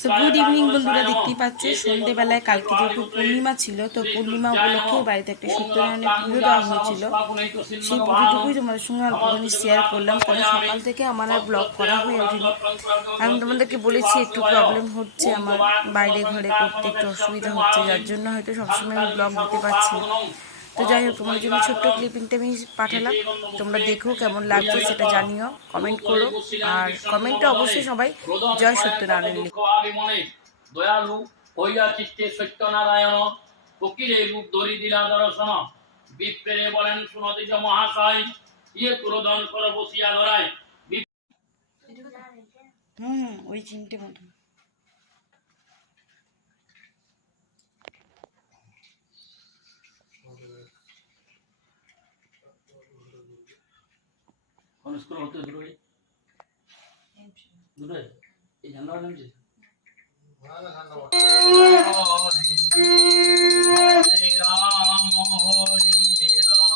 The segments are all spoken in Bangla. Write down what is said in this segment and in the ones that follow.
সো গুড ইভিনিং বন্ধুরা, দেখতেই পাচ্ছ সন্ধ্যেবেলায় কালকে যেহেতু পূর্ণিমা ছিল, তো পূর্ণিমা উপলক্ষে বাড়িতে একটা সত্যনারায়ণের পুজো দেওয়া হয়েছিল। সেই পুজোটুকুই তোমাদের সঙ্গে অল্পখানি শেয়ার করলাম, কারণ সকাল থেকে আমার আর ব্লগ করা হয়ে ওঠেনি। আমি তোমাদেরকে বলেছি একটু প্রবলেম হচ্ছে, আমার বাইরে ঘরে করতে একটু অসুবিধা হচ্ছে, যার জন্য হয়তো সবসময় আমি ব্লগ দিতে পারছি না। তো যাই হোক, তোমাদের জন্য ছোট্ট ক্লিপিংটা আমি পাঠালাম, তোমরা দেখো কেমন লাগছে সেটা জানিও, কমেন্ট করো। আর কমেন্টে অবশ্যই সবাই জয় সত্যনারায়ণ লিখো। দয়ালু হইয়া চিত্তে সত্যনারায়ণ ফকিরে রূপ ধরি দিলা দর্শন বিপ্রেরে বলেন সুনদিজ মহাশয় ইয়ে ক্রোধন কর বসিয়া ধরায়। ওই চিনটে মতো স্কুল হতে দূরে দূরে এই ঝান্ডা নেমছে। হরে রাম হরে রাম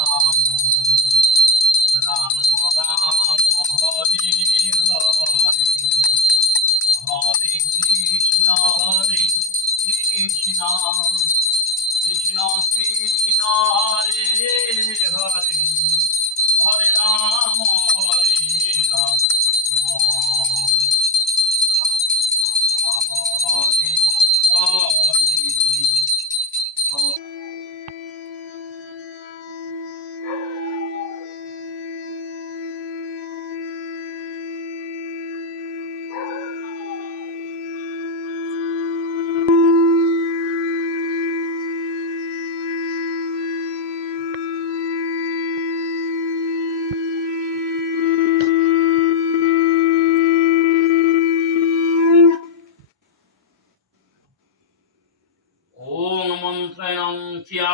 রাম রাম হরে হরে হরে কৃষ্ণ কৃষ্ণ কৃষ্ণ হরে হরে হরে রাম রাম হরে হরে। ওম মন্ত্রেণং চিয়া